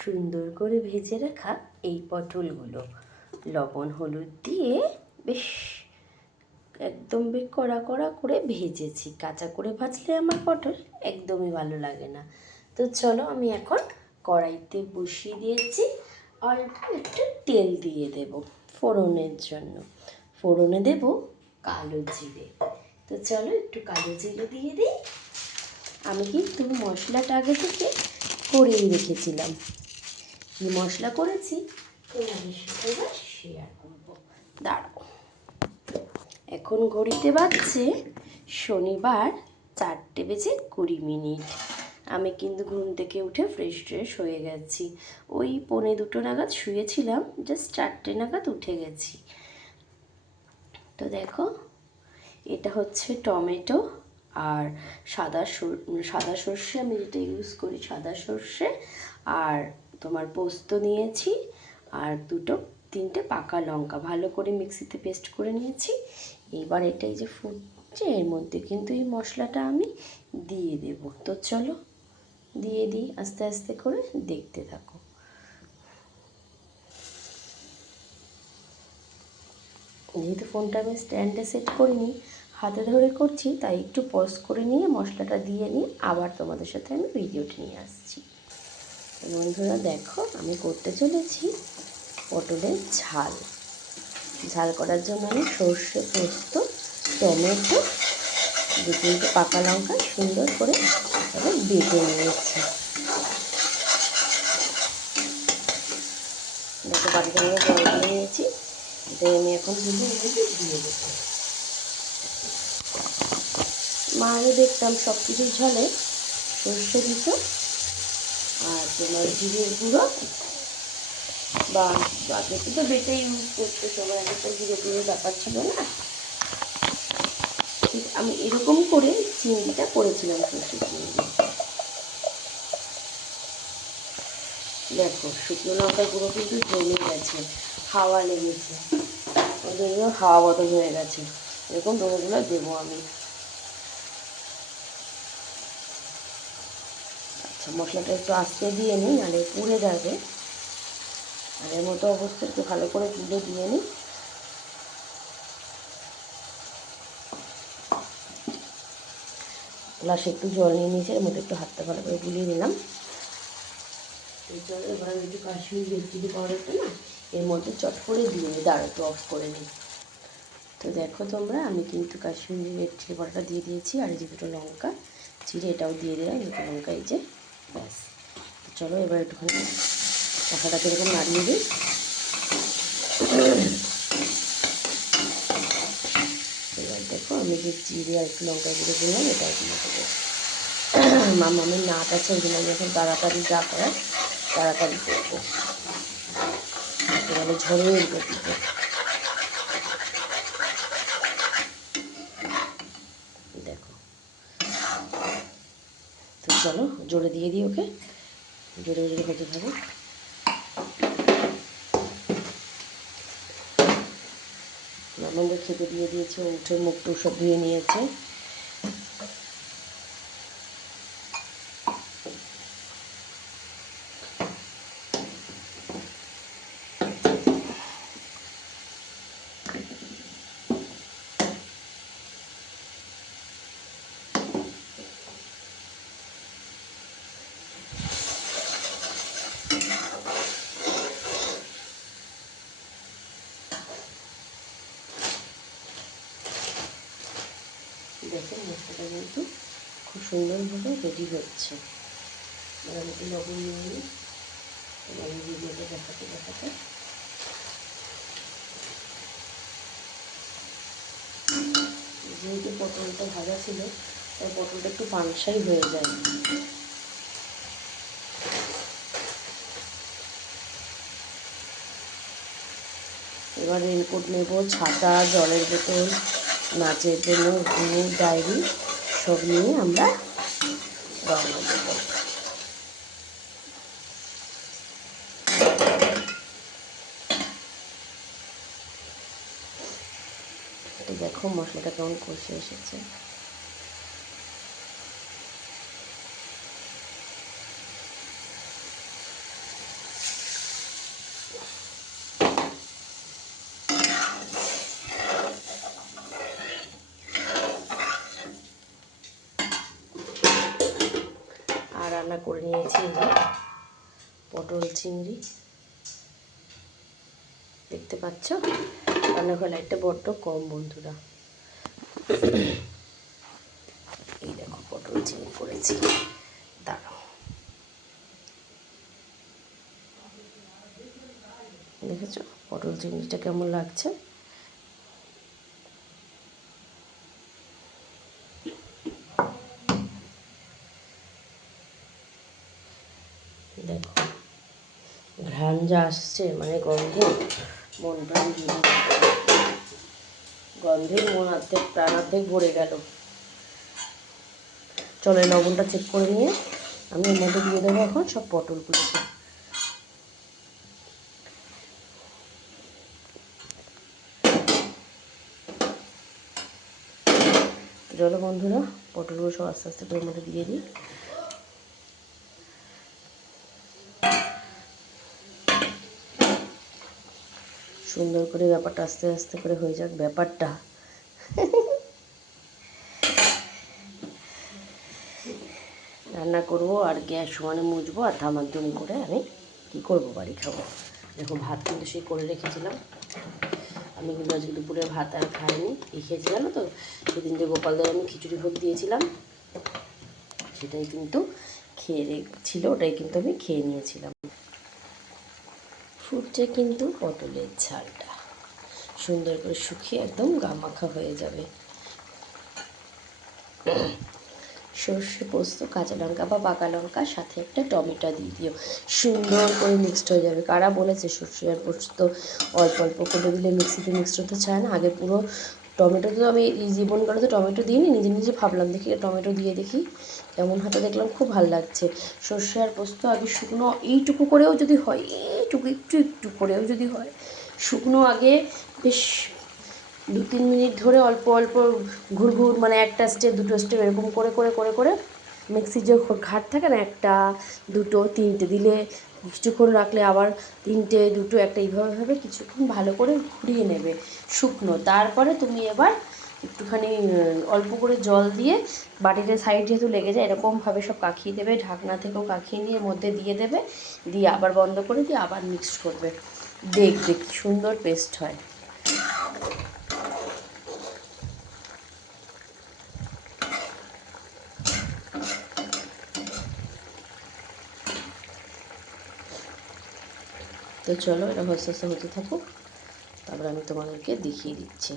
সুন্দর করে ভেজে রাখা এই পটলগুলো লবণ হলুদ দিয়ে বেশ একদম বেশ কড়া কড়া করে ভেজেছি। কাঁচা করে ভাজলে আমার পটল একদমই ভালো লাগে না। তো চলো আমি এখন কড়াইতে বসিয়ে দিয়েছি, অল্প একটু তেল দিয়ে দেব ফোড়নের জন্য। ফোড়নে দেব কালো জিরে। তো চলো একটু কালো জিরে দিয়ে দিই। আমি কিন্তু মশলাটা আগে থেকে করেই রেখেছিলাম। কি মশলা করেছি তোমাদের সাথে এবার শেয়ার করবো। দাঁড়াও, এখন ঘড়িতে বাজছে শনিবার 4:20। আমি কিন্তু ঘুম থেকে উঠে ফ্রেশ হয়ে গেছি। ওই 1:45 নাগাদ শুয়েছিলাম, জাস্ট 4টে নাগাদ উঠে গেছি। তো দেখো, এটা হচ্ছে টমেটো আর সাদা সর্ষে, আমি যেটা ইউজ করি সাদা সর্ষে, আর তোমার পোস্ত নিয়েছি, আর 2-3টে পাকা লঙ্কা ভালো করে মিক্সিতে পেস্ট করে নিয়েছি। এবার এটাই যে ফুটছে, এর মধ্যে কিন্তু এই মশলাটা আমি দিয়ে দেব। তো চলো দিয়ে দিই, আস্তে আস্তে করে দেখতে থাকো। যেহেতু ফোনটা আমি স্ট্যান্ডে সেট করিনি, হাতে ধরে করছি, তাই একটু পজ করে নিয়ে মশলাটা দিয়ে নিয়ে আবার তোমাদের সাথে আমি ভিডিওটা নিয়ে আসছি। বন্ধুরা দেখো, আমি করতে চলেছি পটলের ঝাল। ঝাল করার জন্য আমি সর্ষে, পোস্ত, টমেটো, 2-3টে পাকা লঙ্কা সুন্দর করে এবার বেটে নিয়েছি। দেখো বাটিতে আমি জল দিয়ে নিয়েছি, এটাই আমি এখন কিন্তু দিয়ে দেবো। মা আগে দেখতাম সব কিছুর ঝালে সর্ষে দিত, আর তোমার জিরের গুঁড়ো বা আগে তো বেটে ইউজ করতে, সবাই আগে তো জিরে গুঁড়োর ব্যাপার ছিল না। ঠিক আমি এরকম করে চিংড়িটা করেছিলাম, সর্ষে চিংড়ি। দেখো শুকনো লঙ্কার গুঁড়ো কিন্তু জমে গেছে, হাওয়া লেগেছে, ওই জন্য হাওয়া বদল হয়ে গেছে। এরকম ডোনাগুলো দেবো আমি। আচ্ছা, মশলাটা একটু আস্তে দিয়ে নিই, নাহলে পুড়ে যাবে। আর এর মতো অবস্থা একটু ভালো করে তুলে দিয়ে নিই। গ্লাসে একটু জল নিয়ে নিয়েছি, এর মধ্যে একটু হাতটা ভালো করে গুলিয়ে নিলাম। এই জল এবার আমি একটু কাশ্মীরি রেড চিলি পাউডারটা না এর মধ্যে চট করে দিয়ে নিই। দাঁড়া একটু অফ করে নিই। তো দেখো তোমরা, আমি কিন্তু কাশ্মীরি রেড চিলি পাউডারটা দিয়ে দিয়েছি, আর এই যে 2টো লঙ্কা চিড়ে এটাও দিয়ে দিলাম, 2টো লঙ্কা, এই যে ব্যাস। তো চলো এবার একটুখানি মশলাটাকে এরকম নাড়িয়ে দিই। এবার দেখো আমি যে জিরে আর একটু লঙ্কা গুঁড়ো দিলাম, এটাও দিয়ে দেবো। মামামের নাচ আছে, ওই জন্য আমি এখন তাড়াতাড়ি যা করার তাড়াতাড়ি করবো, এবারে ঝড়ের গতিতে। দেখো, তো চলো জোরে দিয়ে দিই ওকে, জোরে জোরে হতে থাকো। মামাকে খেতে দিয়ে দিয়েছে, উঠে মুখ টুক সব ধুয়ে নিয়েছে। দেখেন মশলাটা কিন্তু খুব সুন্দরভাবে রেডি হচ্ছে। এবার একটু লবণ নিয়ে নিই, এবার ভিডিওটা দেখাতে দেখাতে। যেহেতু পটলটা ভাজা ছিল, তাই পটলটা একটু পানসাই হয়ে যায়। এবার রেনকোট নেব, ছাতা, জলের বোতল, নাচের জন্য ডায়েরি সব নিয়ে আমরা রওনা দেব। তো দেখো মশলাটা কেমন কষে এসেছে। পটল চিংড়ি দেখতে পাচ্ছ। রান্নাঘর লাইটটা বড্ড কম বন্ধুরা। এই দেখো পটল চিংড়ি করেছি, দাঁড়াও দেখেছো পটল চিংড়িটা কেমন লাগছে। দেখো ঘ্রাণ যা আসছে, মানে গন্ধে মন প্রাণ দিয়ে গন্ধে মন অর্ধেক প্রাণ অর্ধেক ভরে গেল। চলো লবণটা চেক করে নিয়ে আমি এর মধ্যে দিয়ে দেবো এখন সব পটলগুলোকে। চলো বন্ধুরা পটলগুলো সব আস্তে আস্তে করে মধ্যে দিয়ে দিই। সুন্দর করে ব্যাপারটা আস্তে আস্তে করে হয়ে যাক ব্যাপারটা। রান্না করবো আর গ্যাস সমানে মুছবো আর ধামাধুম করে আমি কী করবো, বাড়ি খাবো। দেখো ভাত কিন্তু সেই করে রেখেছিলাম। আমি কিন্তু আজকে দুপুরে ভাত আর খাইনি, খেয়েছি জানো তো, সেদিন যে গোপালদার আমি খিচুড়ি ভোগ দিয়েছিলাম সেটাই কিন্তু ছিল, ওটাই কিন্তু আমি খেয়ে নিয়েছিলাম। ফুটছে কিন্তু পটলের ঝালটা সুন্দর করে শুকিয়ে একদম গামাখা হয়ে যাবে। সর্ষে পোস্ত, কাঁচা লঙ্কা বা পাকা লঙ্কার সাথে একটা টমেটো দিয়ে দিও, সুন্দর করে মিক্সড হয়ে যাবে। কারা বলেছে সর্ষে আর পোস্ত অল্প অল্প করে দিলে মিক্সিতে মিক্সড হতে চায় না? আগে পুরো টমেটো তো আমি এই জীবনকালে তো টমেটো দিইনি, নিজে নিজে ভাবলাম দেখি টমেটো দিয়ে দেখি কেমন হাতে, দেখলাম খুব ভালো লাগছে। সর্ষে আর পোস্ত আগে শুকনো এইটুকু করেও যদি হয়, এইটুকু একটু একটু করেও যদি হয়, শুকনো আগে বেশ 2-3 মিনিট ধরে অল্প অল্প ঘুরঘুর, মানে একটা স্টেপ দুটো স্টেপ এরকম করে করে করে করে মিক্সির যে ঘাট থাকে না, একটা দুটো তিনটে দিলে কিছুক্ষণ রাখলে আবার তিনটে দুটো একটা, এইভাবে ভাবে কিছুক্ষণ ভালো করে ঘুরিয়ে নেবে শুকনো। তারপরে তুমি এবার একটুখানি অল্প করে জল দিয়ে বাটিতে সাইড যেহেতু লেগে যায় এরকমভাবে সব কাখিয়ে দেবে, ঢাকনা থেকেও কাখিয়ে নিয়ে মধ্যে দিয়ে দেবে, দিয়ে আবার বন্ধ করে দিয়ে আবার মিক্সড করবে। দেখবে কি সুন্দর পেস্ট হয়। তো চলো এটা আস্তে আস্তে হতে থাকুক, তারপরে আমি তোমাদেরকে দেখিয়ে দিচ্ছি।